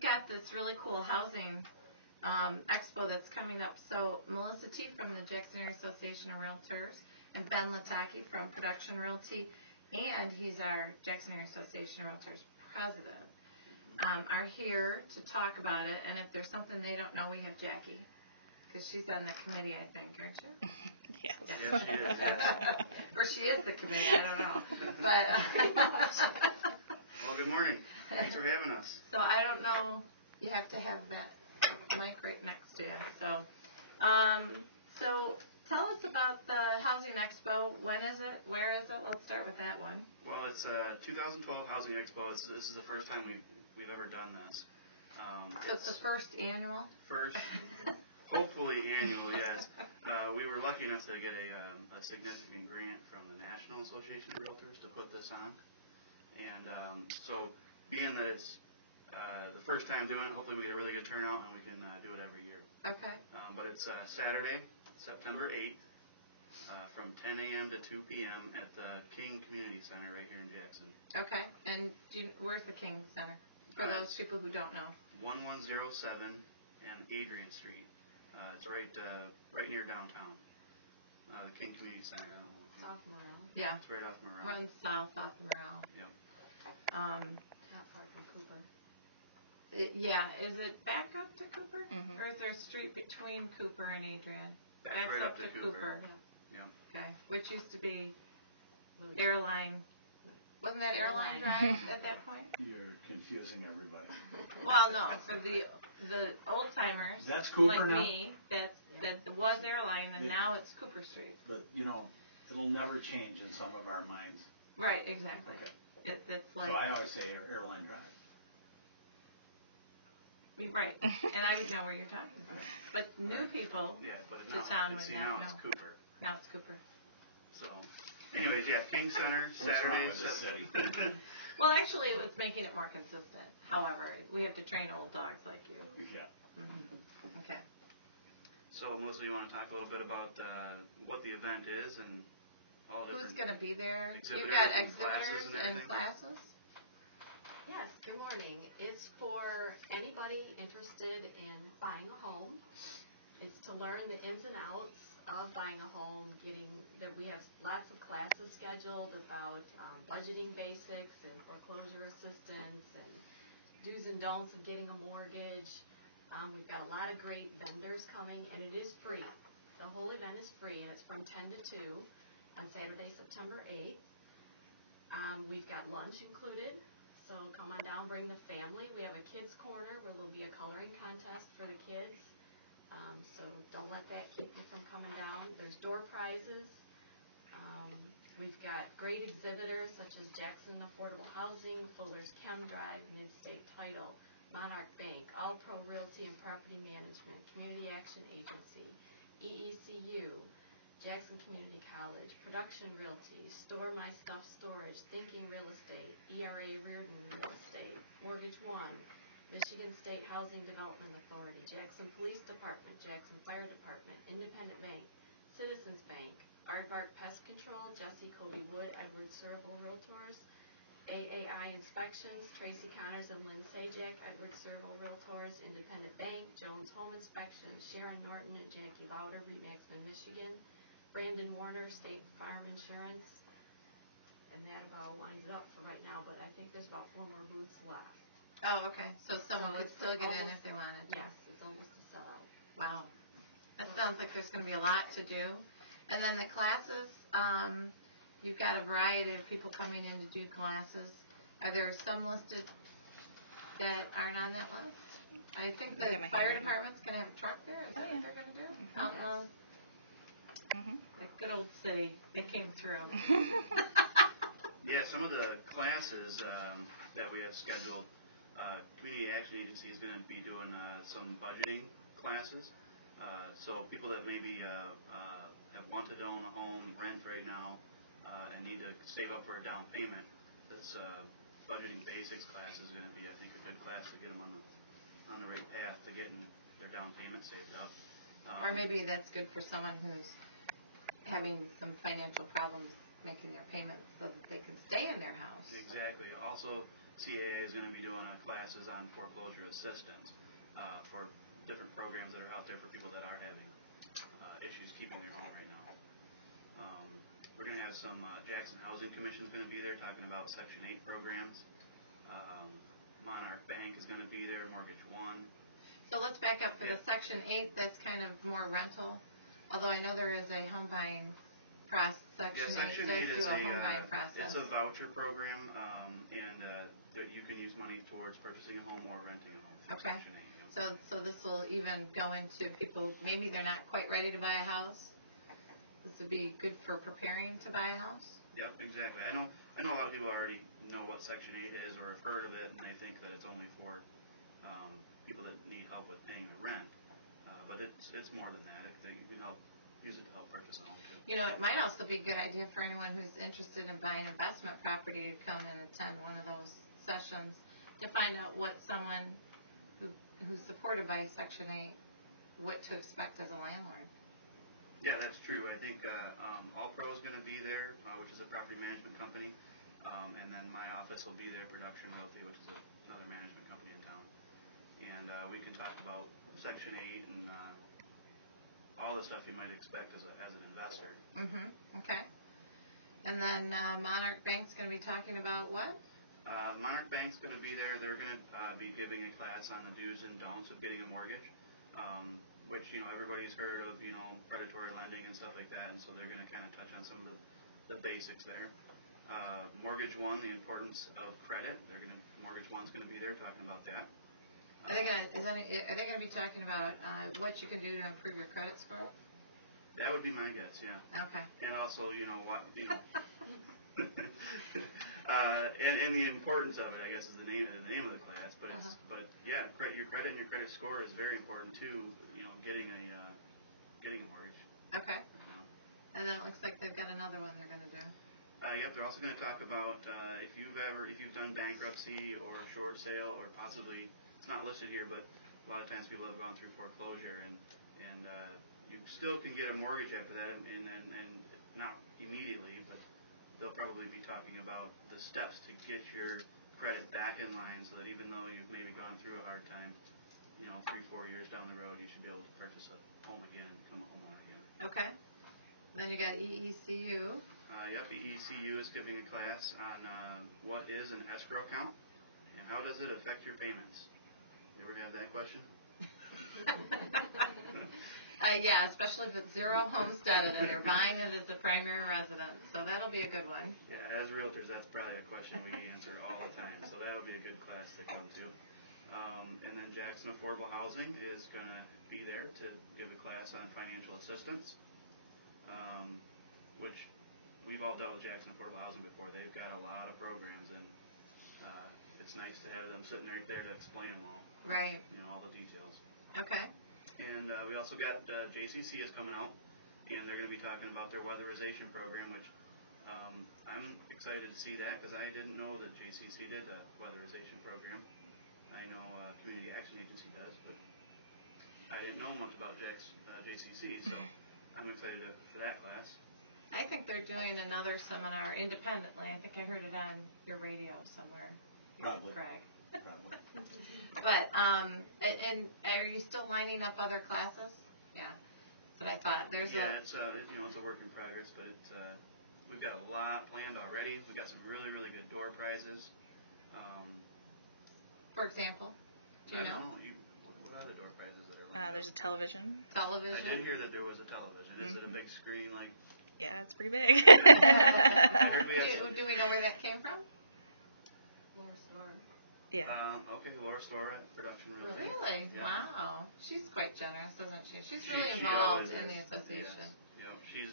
we've got this really cool housing expo that's coming up. So Melissa T from the Jackson Area Association of Realtors and Ben Lataki from Production Realty, and he's our Jackson Area Association of Realtors president, are here to talk about it. And if there's something they don't know, we have Jackie, because she's on the committee, I think, aren't you? Yeah. Yes, she is. Yes. Or she is the committee, I don't know. But Well, good morning. Thanks for having us. so I don't know. You have to have that mic right next to you. So tell us about the Housing Expo. When is it? Where is it? Let's start with that one. Well, it's 2012 Housing Expo. This is the first time we've ever done this. It's the first annual. First, hopefully annual. Yes. We were lucky enough to get a significant grant from the National Association of Realtors to put this on, and so being that it's the first time doing it, hopefully we get a really good turnout and we can do it every year. Okay. But it's Saturday, September 8th, from 10 a.m. to 2 p.m. at the King Community Center right here in Jackson. Okay. And where's the King Center? For those people who don't know. 1107 and Adrian Street. It's right near downtown. The King Community Center. South Morale. Yeah. It's right off Morale. Runs south off Morale. Yep. Not far from Cooper. Is it back up to Cooper? Mm-hmm. Or is there a street between Cooper and Adrian? Back That's right up to Cooper. Yeah. Okay. Which used to be Airline. Wasn't that Airline Drive at that point? You're confusing everybody. Well, no. For the old timers, That's Cooper like now? me, that was Airline, and now it's Cooper Street. But, it'll never change in some of our minds. Right. Exactly. Okay. It's So like I always say Airline Drive. right, and I know where you're talking about. But new people, Yeah, but it's The now, town would now not it's know. Cooper. now it's Cooper. So, anyways, yeah, King Center, Saturday. What's wrong with the city? Well, actually, it was making it more consistent. However, we have to train old dogs like you. Yeah. Okay. So, Melissa, you want to talk a little bit about what the event is and all the Who's different going to be there? exhibitors You've got and classes exhibitors and and everything? classes? Yes, good morning. It's for anybody interested in buying a home. It's to learn the ins and outs of buying a home, we have lots of classes scheduled about budgeting basics and foreclosure assistance and do's and don'ts of getting a mortgage. We've got a lot of great vendors coming, and it is free. The whole event is free, and it's from 10 to 2 on Saturday, September 8th. We've got lunch included. So come on down, bring the family. We have a kids corner where there'll be a coloring contest for the kids. So don't let that keep you from coming down. There's door prizes. We've got great exhibitors such as Jackson Affordable Housing, Fuller's Chem Drive, Mid-State Title, Monarch Bank, All Pro Realty and Property Management, Community Action Agency, EECU, Jackson Community College, Production Realty, Store My Stuff Storage, Thinking Real Estate, ERA Reardon Real Estate, Mortgage One, Michigan State Housing Development Authority, Jackson Police Department, Jackson Fire Department, Independent Bank, Citizens Bank, Aardvark Pest Control, Jesse Kobe Wood, Edward Serval Realtors, AAI Inspections, Tracy Connors and Lynn Sajak, Edward Serval Realtors, Independent Bank, Jones Home Inspections, Sharon Norton and Jackie Lauder, Remaxman, Michigan, Brandon Warner, State Farm Insurance, and that about winds it up for right now, but I think there's about 4 more booths left. Oh, okay. So someone could still get in if they wanted. Yes, it's almost a sellout. Wow. That sounds like there's going to be a lot to do. And then the classes, you've got a variety of people coming in to do classes. Are there some listed that aren't on that list? I think the fire department's going to have a truck there. Is that what they're going to do? Out in the good old city that came through. Yeah, some of the classes that we have scheduled, Community Action Agency is going to be doing some budgeting classes. So people that maybe have wanted to own a home, rent right now, and need to save up for a down payment, this budgeting basics class is going to be, I think, a good class to get them on the right path to getting their down payment saved up. Or maybe that's good for someone who's having some financial problems making their payments so that they can stay in their house. Exactly. Also, CAA is going to be doing classes on foreclosure assistance for different programs that are out there for people that are having issues keeping their home right now. We're going to have some Jackson Housing Commission is going to be there talking about Section 8 programs. Monarch Bank is going to be there, Mortgage One. So let's back up for the Section 8. That's kind of more rental. Although I know there is a home buying process. Section 8 is it's a voucher program, and you can use money towards purchasing a home or renting a home through Okay. Section 8. So this will even go into people, maybe they're not quite ready to buy a house. This would be good for preparing to buy a house. Yep, exactly. I know a lot of people already know what Section 8 is or have heard of it, and they think that it's only for people that need help with paying a rent. But it's more than that. You can use it to help purchase a home too. You know, it might also be a good idea for anyone who's interested in buying investment property to come and attend one of those sessions to find out what someone who's supported by Section 8, what to expect as a landlord. Yeah, that's true. I think All Pro is going to be there, which is a property management company, and then my office will be there, Production Realty, which is another management company in town. And we can talk about Section 8 and all the stuff you might expect as an investor. Okay. And then Monarch Bank's going to be talking about what? Monarch Bank's going to be there. They're going to be giving a class on the do's and don'ts of getting a mortgage, which, everybody's heard of, predatory lending and stuff like that, and so they're going to kind of touch on some of the basics there. Mortgage One, the importance of credit. Mortgage One's going to be there talking about that. Are they going to be talking about what you can do to improve your credit score? That would be my guess, yeah. Okay. And also, and the importance of it, I guess, is the name of the class. But yeah, your credit and your credit score is very important too. Getting a mortgage. Okay. And then it looks like they've got another one they're going to do. Yep, they're also going to talk about if you've done bankruptcy or short sale or possibly, it's not listed here, but a lot of times people have gone through foreclosure and you still can get a mortgage after that and not immediately, but they'll probably be talking about the steps to get your credit back in line so that even though you've maybe gone through a hard time, 3-4 years down the road, you should be able to purchase a home again and become a homeowner again. Okay. Then you got EECU. Yep, EECU is giving a class on what is an escrow account and how does it affect your payments. You ever have that question? Yeah, especially if it's zero homesteaded and they're buying it as a primary residence. So that'll be a good one. Yeah, as realtors, that's probably a question we answer all the time. So that would be a good class to come to. And then Jackson Affordable Housing is going to be there to give a class on financial assistance, which we've all dealt with Jackson Affordable Housing before. They've got a lot of programs, and it's nice to have them sitting right there to explain them all. Right. All the details. Okay. And we also got JCC is coming out, and they're going to be talking about their weatherization program, which I'm excited to see that because I didn't know that JCC did a weatherization program. I know Community Action Agency does, but I didn't know much about JCC, so I'm excited for that class. I think they're doing another seminar independently. I think I heard it on your radio somewhere. Probably. Greg. But, and are you still lining up other classes? Yeah. But I thought it's a work in progress, but we've got a lot planned already. We've got some really, really good door prizes. For example, do you know? What are the door prizes that are like There's television. Television. I did hear that there was a television. Is it a big screen like? Yeah, it's pretty big. I heard we had do we know where that came from? Okay, Laura Stora, Production Realty. Really? Yeah. Wow. She's quite generous, isn't she? She's She really involved always in is. the association. Yes. She's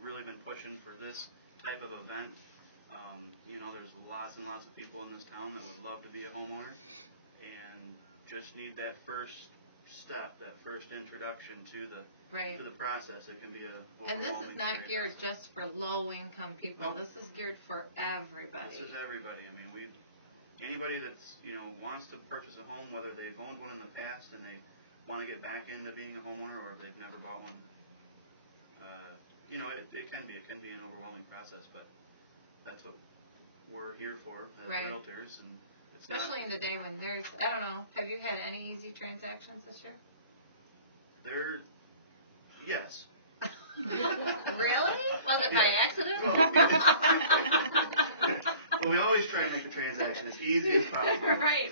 really been pushing for this type of event. There's lots and lots of people in this town that would love to be a homeowner and just need that first step, that first introduction to the process. It can be a And this is not geared just for low-income people. Nope. This is geared for everybody. This is everybody. I mean, anybody that's wants to purchase a home, whether they've owned one in the past and they want to get back into being a homeowner, or if they've never bought one. It can be an overwhelming process, but that's what we're here for as Right. realtors, and it's not, Especially in the day when there's, I don't know, have you had any easy transactions this year? there. Yes. Really? Was it by accident? Well, we always try to make the transaction as easy as possible. Right.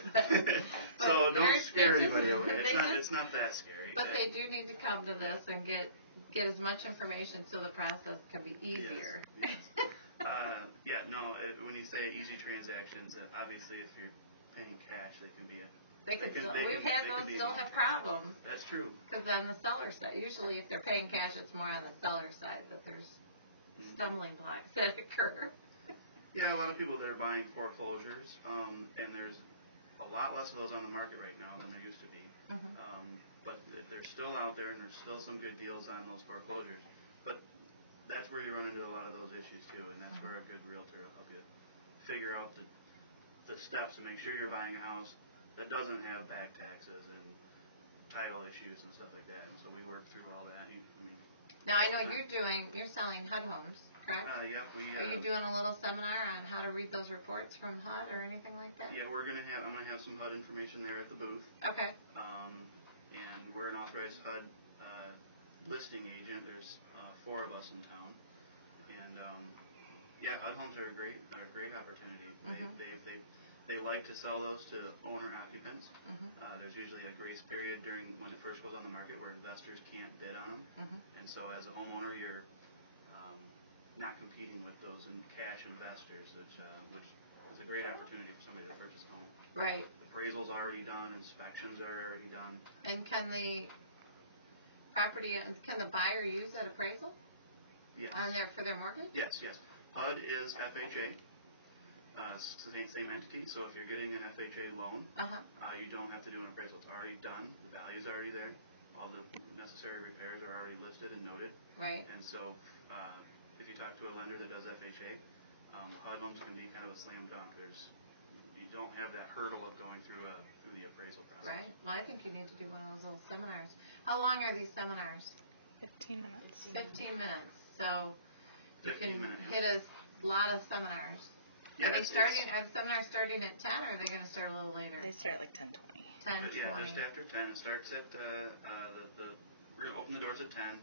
So don't There's- scare there's anybody just- away. It's not that scary. But they do need to come to this and get as much information so the process can be easier. Yes. Yeah, no, when you say easy transactions, obviously if you're paying cash, they can be We've had those still have problems. That's true. Because on the seller side, usually if they're paying cash, it's more on the seller side that there's stumbling blocks that occur. Yeah, a lot of people that are buying foreclosures, and there's a lot less of those on the market right now than there used to be. But they're still out there, and there's still some good deals on those foreclosures. But that's where you run into a lot of those issues too, and that's where a good realtor will help you figure out the steps to make sure you're buying a house that doesn't have back taxes and title issues and stuff like that. So we work through all that. Now I know you're selling HUD homes, correct? Yeah, Are you doing a little seminar on how to read those reports from HUD or anything like that? Yeah, I'm gonna have some HUD information there at the booth. Okay. And we're an authorized HUD listing agent. There's 4 of us in town, and yeah, HUD homes are a great opportunity. They like to sell those to owner occupants. There's usually a grace period during when it first goes on the market where investors can't bid on them, and so as a homeowner, you're not competing with those cash investors, which is a great opportunity for somebody to purchase a home. Right. Appraisal's already done, inspections are already done. And can the buyer use that appraisal? Yes. For their mortgage? Yes. HUD is FHA. Same entity. So if you're getting an FHA loan, you don't have to do an appraisal. It's already done. The value's already there. All the necessary repairs are already listed and noted. Right. And so if you talk to a lender that does FHA, HUD homes can be kind of a slam dunk. You don't have that hurdle of going through the appraisal process. Right. Well, I think you need to do one of those little seminars. How long are these seminars? 15 minutes. 15 minutes. So you can 15 minutes. hit a lot of seminars. Yeah, Are seminars starting at 10 or are they going to start a little later? They start like 10:20. 10. Yeah, just after 10. It starts at we're gonna open the doors at 10.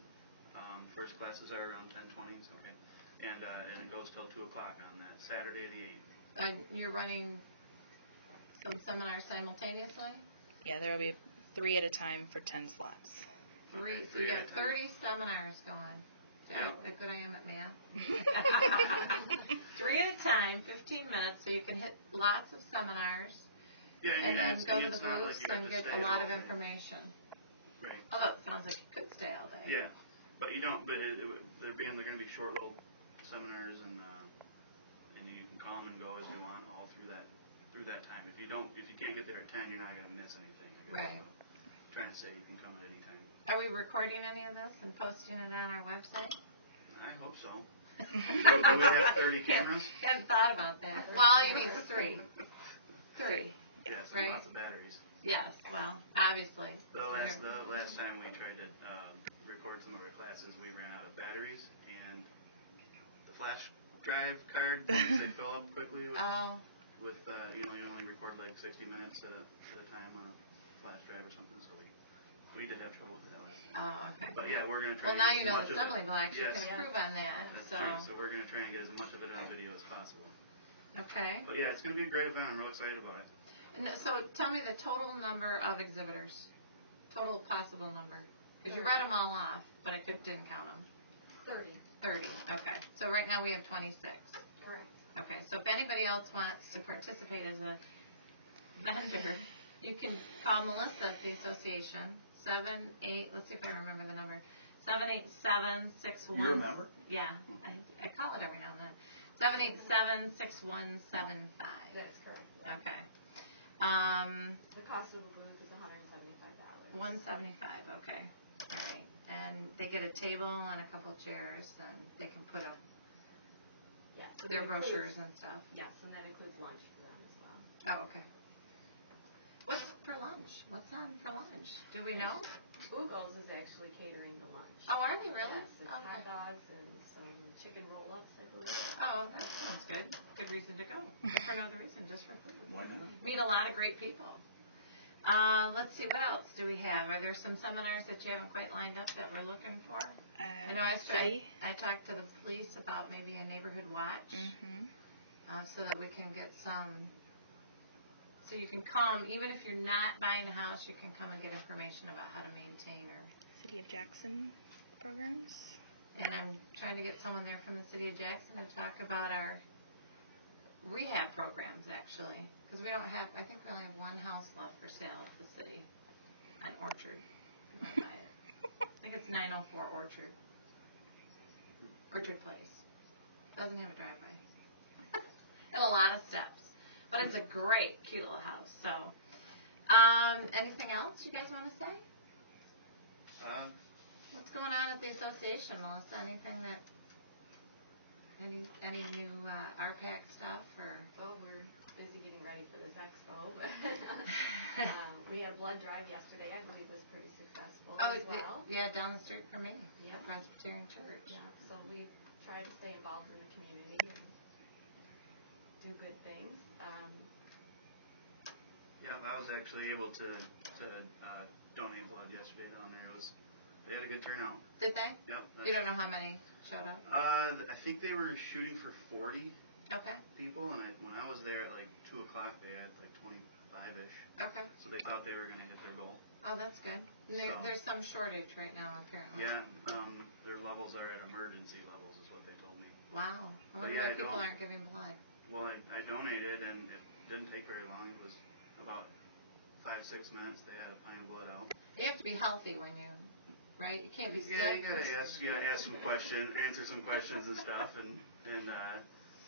First classes are around 10:20. So okay, and it goes till 2 o'clock on that Saturday the 8th. And you're running some seminars simultaneously? Yeah, there will be 3 at a time for 10 slots. Three. So you at have a time. 30 seminars going. Yeah. How good I am at math. 3 at a time, 15 minutes, so you can hit lots of seminars. Yeah, And then go to it's the not like booths you have and to get stay a lot all of day. information. Right. Although it sounds like you could stay all day. Yeah, but you don't. But they're going to be short little seminars, and you can come and go as you want all through that time. If you can't get there at 10, you're not going to miss anything. Right. Trying to say you can come at any time. Are we recording any of this and posting it on our website? I hope so. Do we have 30 cameras? Haven't thought about that. Well, you mean 3. 3. Yes, and Right. lots of batteries. Yes, well, obviously. The last time we tried to record some of our classes, we ran out of batteries, and the flash drive card things, they fill up quickly with you only record like 60 minutes at a time on a flash drive or something, so we did have trouble with that last time. Oh, okay. But yeah, we're going to try Well, and now get you as know much the of it. assembly blocks. You Yes. can improve on that. That's true, so we're going to try and get as much of it on video as possible. Okay. But yeah, it's going to be a great event. I'm real excited about it. So tell me the total number of exhibitors. Total possible number. Because you read them all off, but I didn't count them. 30. 30. Okay. So right now we have 26. Correct. Okay. So if anybody else wants to participate as a vendor, you can call Melissa at the association. let's see if I remember the number. 787-61. You remember? Yeah. I call it every now and then. 787-6175. That is correct. Okay. The cost of the booth is $175. $175. Okay. Great. And they get a table and a couple of chairs, and they can put up Yes. their brochures and stuff. Yes, and that includes lunch for them as well. Oh, okay. What's for lunch? What's on for lunch? Do we know? Ugo's is actually catering the lunch. Oh, are they really? Yes, and hot dogs and some chicken roll-ups, I believe. Oh, that's good. Good reason to go. great people. Let's see, what else do we have? Are there some seminars that you haven't quite lined up that we're looking for? I know I talked to the police about maybe a neighborhood watch, so that we can get some, so you can come, even if you're not buying a house, you can come and get information about how to maintain or. City of Jackson programs. And I'm trying to get someone there from the City of Jackson to talk about our rehab programs, actually. Because we don't have, I think we only have one house left for sale at the city on Orchard. I think it's 904 Orchard. Orchard Place. Doesn't have a driveway. And a lot of steps. But it's a great, cute little house. So, anything else you guys want to say? What's going on at the association, Melissa? Anything that, any new RPAC stuff or? Oh, we're busy getting ready for this Expo. We had a blood drive yesterday. I believe was pretty successful as well. Yeah, down the street from me. Yep. Presbyterian Church. Yeah, so we try to stay involved in the community and do good things. Yeah, I was actually able to donate blood yesterday down there. They had a good turnout. Did they? Yep. You don't know how many showed up? I think they were shooting for 40 Okay. people, and when I was there at like 2 o'clock, they had like 25-ish. Okay. So they thought they were going to hit their goal. Oh, that's good. There's some shortage right now, apparently. Yeah, their levels are at emergency levels, is what they told me. Wow. Well, But yeah, people aren't giving blood. Well, I donated, and it didn't take very long. It was about 5-6 minutes. They had a pint of blood out. You have to be healthy when you, right? You can't be sick. Yeah, you gotta ask some questions, answer some questions and stuff, and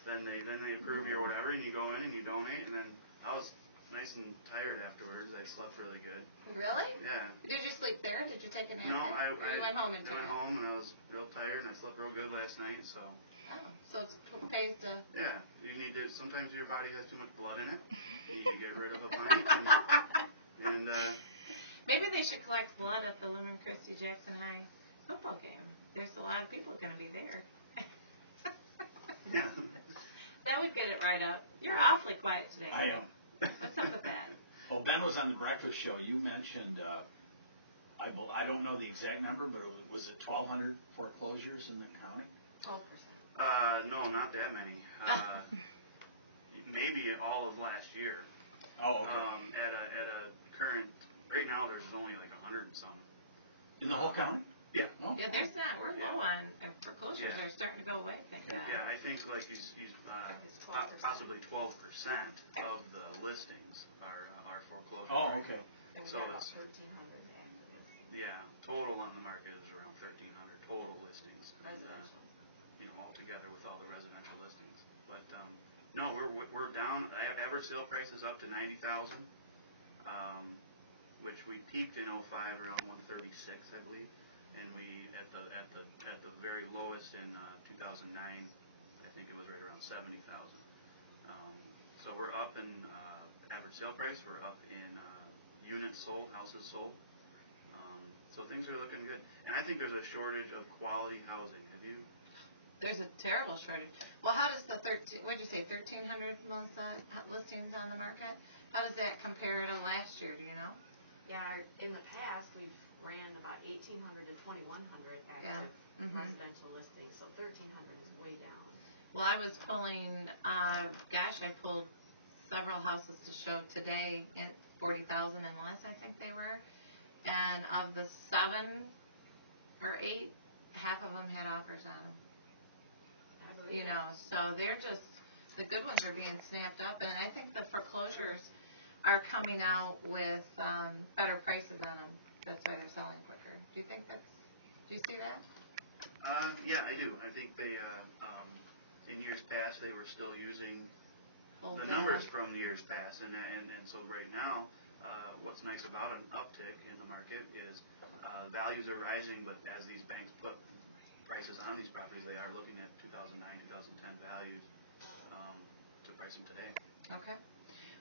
then they approve you or whatever, and you go in and you donate, and then I was nice and tired afterwards. I slept really good. Really? Yeah. Did you sleep there? Did you take a nap? No, I went home and went home and I was real tired, and I slept real good last night. So. Oh, so it's pays to. Yeah, you need to. Sometimes your body has too much blood in it. You need to get rid of a bunch. And maybe they should collect blood at the Lumen Christi Jackson High football game. There's a lot of people going to be there. yeah. That would get it right up. You're awfully quiet today. I am. What's up with that? Well, Ben was on the breakfast show. You mentioned, I don't know the exact number, but was it 1,200 foreclosures in the county? 12%. No, not that many. Maybe all of last year. Oh, okay. At a current, right now there's only like 100 and some. In the whole county? Yeah. Oh. Yeah, there's not. We're low on foreclosures. Are starting to go away. Thank God. Yeah, I think like he's possibly 12% of the listings are foreclosed. Oh, okay. So about it's 1,300 active yeah, total on the market is around 1,300 total listings. residential. Altogether with all the residential listings. But no, we're down. Average sale price is up to 90,000, which we peaked in 05 around 136, I believe, and we at the very lowest in 2009, I think it was right around 70,000. So we're up in average sale price. We're up in units sold, houses sold. So things are looking good, and I think there's a shortage of quality housing. Have you? There's a terrible shortage. Well, how does the 1,300 Melissa listings on the market? How does that compare to last year? Do you know? Yeah, in the past, we've ran about 1,800 to 2,100 active residential listings, so 1,300 is way down. Well, I was pulling, I pulled several houses to show today at 40,000 and less, I think they were. And of the 7 or 8, half of them had offers on them. You know, so they're just, the good ones are being snapped up, and I think the foreclosures are coming out with better prices on them. That's why they're selling quicker. Do you see that? Yeah, I do. I think they, in years past, they were still using the numbers from years past, and so right now, what's nice about an uptick in the market is values are rising, but as these banks put prices on these properties, they are looking at 2009, 2010 values to price them today. Okay.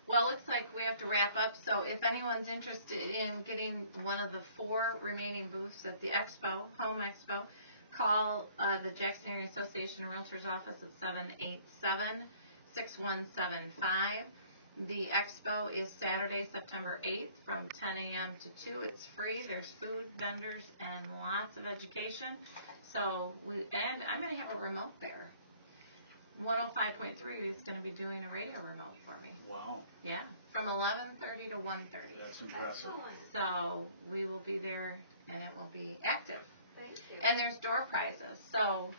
Well, it looks like we have to wrap up, so if anyone's interested in getting one of the 4 remaining booths at the Expo, Home Expo, call the Jackson Area Association of Realtors office at 787-6175. The Expo is Saturday, September 8th from 10 a.m. to 2. It's free. There's food, vendors, and lots of education. So, and I'm going to have a remote there. 105.3 is going to be doing a radio remote for me. Wow. Yeah, from 11:30 to 1:30. That's impressive. Excellent. So we will be there, and it will be active. Thank you. And there's door prizes. So